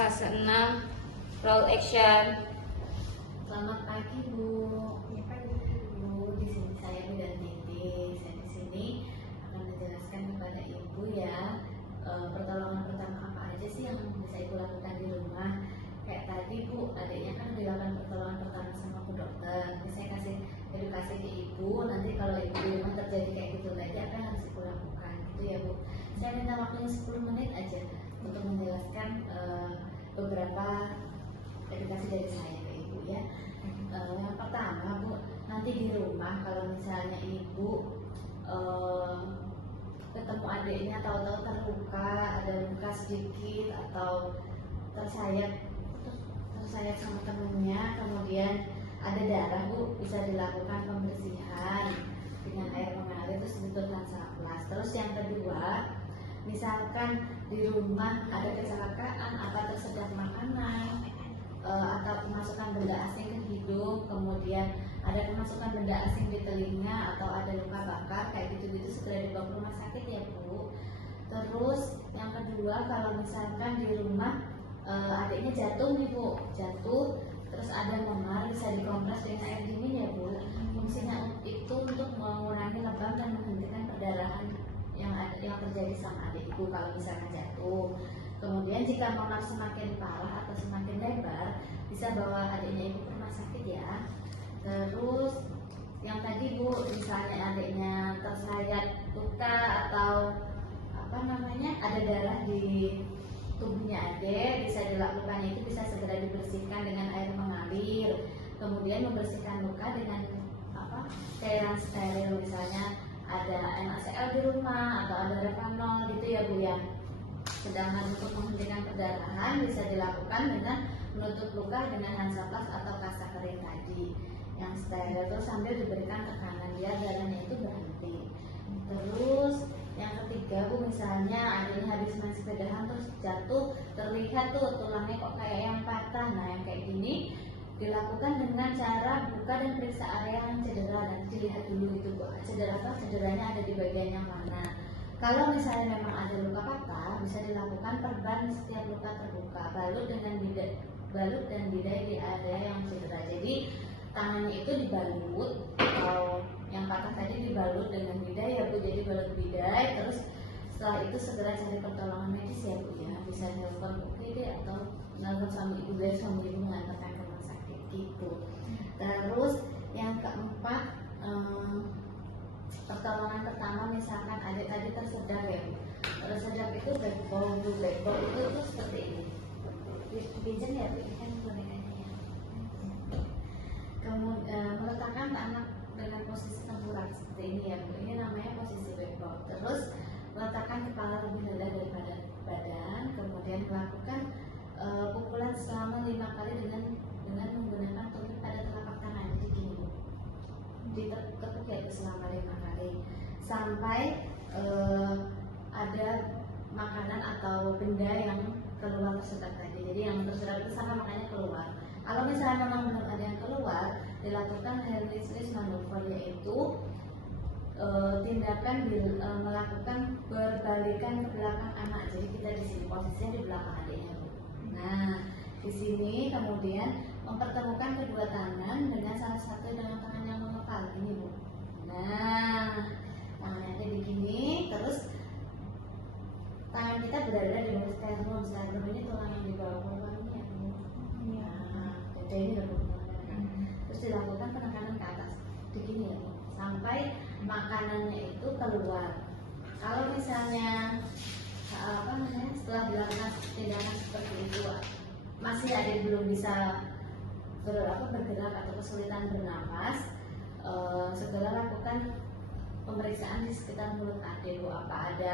Fase 6, roll action. Selamat pagi Bu. Ya, pagi. Bu, di sini saya Bu dan Titi. Saya di sini akan menjelaskan kepada Ibu ya pertolongan pertama apa aja sih yang bisa Ibu lakukan di rumah. Kayak tadi Bu, adiknya kan dilakukan pertolongan pertama sama Bu dokter. Nanti saya kasih edukasi ke Ibu. Nanti kalau Ibu di rumah terjadi kayak gitu lagi, apa yang harus Ibu lakukan? Gitu ya Bu. Saya minta waktunya 10 menit aja untuk menjelaskan beberapa edukasi dari saya ke Ibu ya. Yang pertama Bu, nanti di rumah kalau misalnya Ibu ketemu adiknya tahu-tahu terluka, ada luka sedikit atau tersayat sama temennya, kemudian ada darah Bu, bisa dilakukan pembersihan dengan air mengalir terus ditutup Hansaplast. Terus yang kedua, misalkan di rumah ada kecelakaan atau tersedak makanan atau kemasukan benda asing ke hidung, kemudian ada kemasukan benda asing di telinga atau ada luka bakar kayak gitu-gitu, segera dibawa ke rumah sakit ya Bu. Terus yang kedua, kalau misalkan di rumah adiknya jatuh nih Bu, jatuh terus ada memar, bisa dikompres dengan air dingin ya Bu. Fungsinya itu untuk mengurangi lebam dan menghentikan perdarahan yang terjadi sama adik Ibu kalau misalkan jatuh. Kemudian jika memar semakin parah atau semakin lebar, bisa bawa adiknya Ibu ke rumah sakit ya. Terus yang tadi Bu, misalnya adiknya tersayat luka atau ada darah di tubuhnya adik, bisa dilakukannya itu bisa segera dibersihkan dengan air mengalir. Kemudian membersihkan luka dengan cairan steril, misalnya ada NaCl di rumah atau ada Revanol gitu ya Bu ya. Sedangkan untuk menghentikan perdarahan bisa dilakukan dengan menutup luka dengan Hansaplast atau kasta kering tadi yang steril, terus sambil diberikan tekanan biar darahnya itu berhenti. Terus yang ketiga Bu, misalnya adiknya habis main sepedahan terus jatuh, terlihat tuh tulangnya kok kayak yang patah. Nah yang kayak gini dilakukan dengan cara buka dan periksa area yang cedera dan dilihat dulu itu Bu, cederanya ada di bagian yang mana. Kalau misalnya memang ada luka patah, bisa dilakukan perban setiap luka terbuka, balut dan bidai di area yang cedera. Jadi tangannya itu dibalut, atau yang patah tadi dibalut dengan bidai ya Bu, jadi balut bidai. Terus setelah itu segera cari pertolongan medis ya Bu ya, bisa telepon UGD atau nelfon suami Ibu biar suami Ibu mengantarkan ke rumah sakit gitu. Terus yang keempat, pertolongan pertama misalkan adik tadi tersedak ya Bu. Tersedak itu blackball itu tuh seperti ini. Pinjam ya Bu, ini kan bonekanya ya. Kemudian meletakkan anak dengan posisi tengkurap seperti ini ya Bu. Ini namanya posisi blackball. Terus meletakkan kepala lebih rendah daripada badan, kemudian melakukan pukulan selama 5 kali dengan menggunakan tumit pada telapak tangan. Jadi gini Bu, ditekuk ya Bu selama 5 kali sampai ada makanan atau benda yang keluar tersedak tadi. Jadi yang tersedak itu sama makanya keluar. Kalau misalnya memang belum ada yang keluar, dilakukan Herlitz maneuver, yaitu tindakan melakukan berbalikan ke belakang anak. Jadi kita di sini posisinya di belakang adiknya Bu. Nah di sini kemudian mempertemukan kedua tangan dengan salah satu dengan tangan yang mengepal ini Bu. Nah tangannya ada begini, terus tangan kita berada di bawah sternum. Sternum ini tulang yang di bawah punggung ya Bu. Nah dada ini udah Bu. Terus dilakukan penekanan ke atas begini ya Bu, sampai makanannya itu keluar. Kalau misalnya setelah dilakukan tindakan seperti itu masih ada yang belum bisa bergerak atau kesulitan bernapas, segera lakukan pemeriksaan di sekitar mulut adik Bu, apa ada